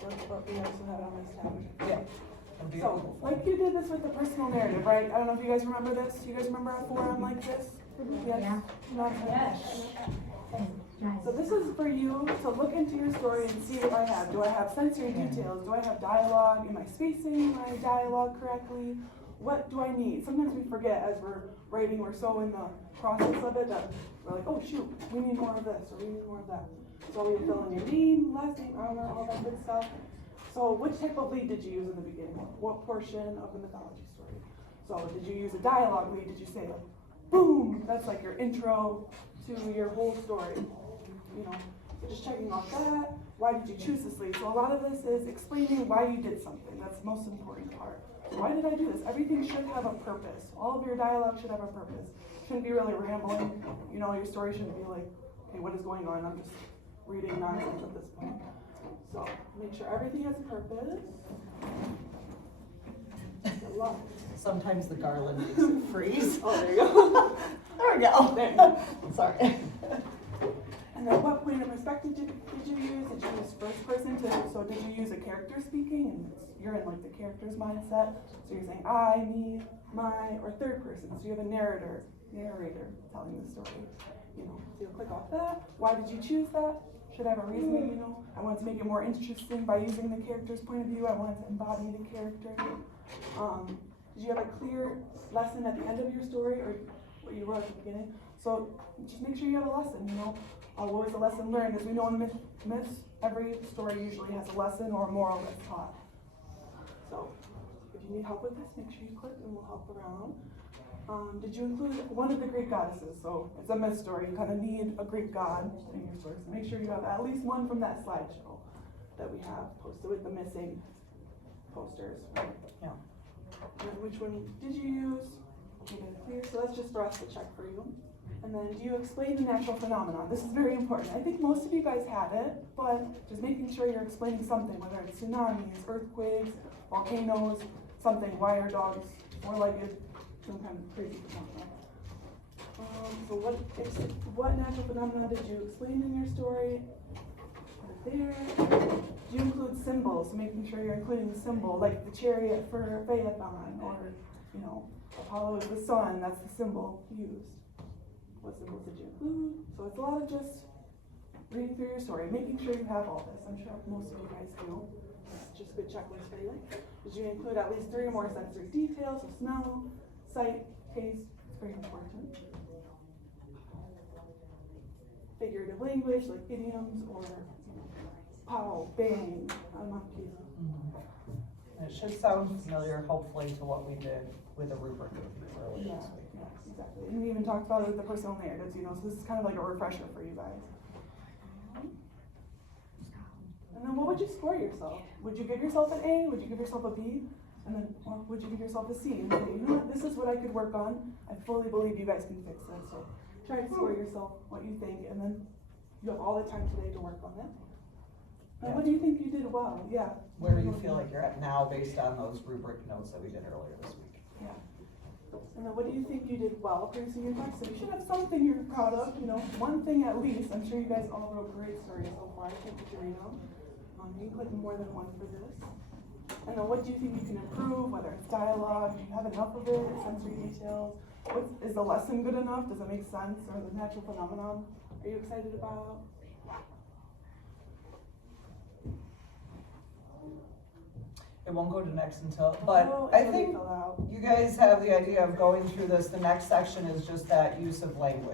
but we also have it on this tab. Yeah. So, like you did this with the personal narrative, right? I don't know if you guys remember this. You guys remember a forum like this? Yes? Yes. So this is for you to look into your story and see what I have. Do I have sensory details? Do I have dialogue? Am I spacing my dialogue correctly? What do I need? Sometimes we forget as we're writing, we're so in the process of it that we're like, oh shoot, we need more of this or we need more of that. So you fill in your name, last name, I don't know, all that good stuff. So which type of lead did you use in the beginning? What portion of the mythology story? So did you use a dialogue lead? Did you say like, boom, that's like your intro to your whole story? You know, so just checking off that. Why did you choose this lead? So a lot of this is explaining why you did something. That's the most important part. Why did I do this? Everything should have a purpose. All of your dialogue should have a purpose. Shouldn't be really rambling. You know, your story shouldn't be like, hey, what is going on? I'm just reading nonsense at this point. So make sure everything has a purpose. Sometimes the garland makes it freeze. Oh, there you go. There we go. There you go. Sorry. And then what point of perspective did you use? Did you use first person so did you use a character speaking? And you're in like the character's mindset. So you're saying I, me, my, or third person. So you have a narrator telling the story. You know, so you'll click off that. Why did you choose that? Should have a reasoning, you know. I wanted to make it more interesting by using the character's point of view. I wanted to embody the character. Did you have a clear lesson at the end of your story or what you wrote at the beginning? So just make sure you have a lesson, you know. What was the lesson learned? As we know in myths, every story usually has a lesson or a moral that's taught. So if you need help with this, make sure you click and we'll help around. Did you include one of the Greek goddesses? So it's a myth story. You kind of need a Greek god in your story. So make sure you have at least one from that slideshow that we have posted with the missing posters. Right? Yeah. And which one did you use? Okay, clear. So that's just for us to check for you. And then do you explain the natural phenomenon? This is very important. I think most of you guys have it, but just making sure you're explaining something, whether it's tsunamis, earthquakes, volcanoes, something. Why are dogs four-legged? Some kind of crazy phenomenon. So what natural phenomenon did you explain in your story? Right there. Do you include symbols? So making sure you're including the symbol, like the chariot for Phaethon, or you know, Apollo is the sun. That's the symbol used. What symbols did you include? So it's a lot of just reading through your story, making sure you have all this. I'm sure most of you guys do. It's just a good checklist for you. Did you include at least 3 or more sensory details of smell, sight, taste? It's very important. Figurative language like idioms or pow, bang, monkey. It should sound familiar, hopefully, to what we did with the rubric earlier this week. Yeah, exactly. And we even talked about it with the personal narratives, you know, so this is kind of like a refresher for you guys. And then what would you score yourself? Would you give yourself an A? Would you give yourself a B? And then would you give yourself a C? And say, you know what, this is what I could work on. I fully believe you guys can fix this. So try to score yourself what you think, and then you have all the time today to work on it. And what do you think you did well? Yeah. Where do you feel like you're at now based on those rubric notes that we did earlier this week? Yeah. And then what do you think you did well producing your text? So you should have something you're proud of, you know, one thing at least. I'm sure you guys all wrote great stories so far. I can't put you right now. You can click more than one for this. And then what do you think you can improve, whether it's dialogue, do you have enough of it, sensory details? Is the lesson good enough? Does it make sense? Or the natural phenomenon? Are you excited about? It won't go to next until, but I think you guys have the idea of going through this. The next section is just that use of language.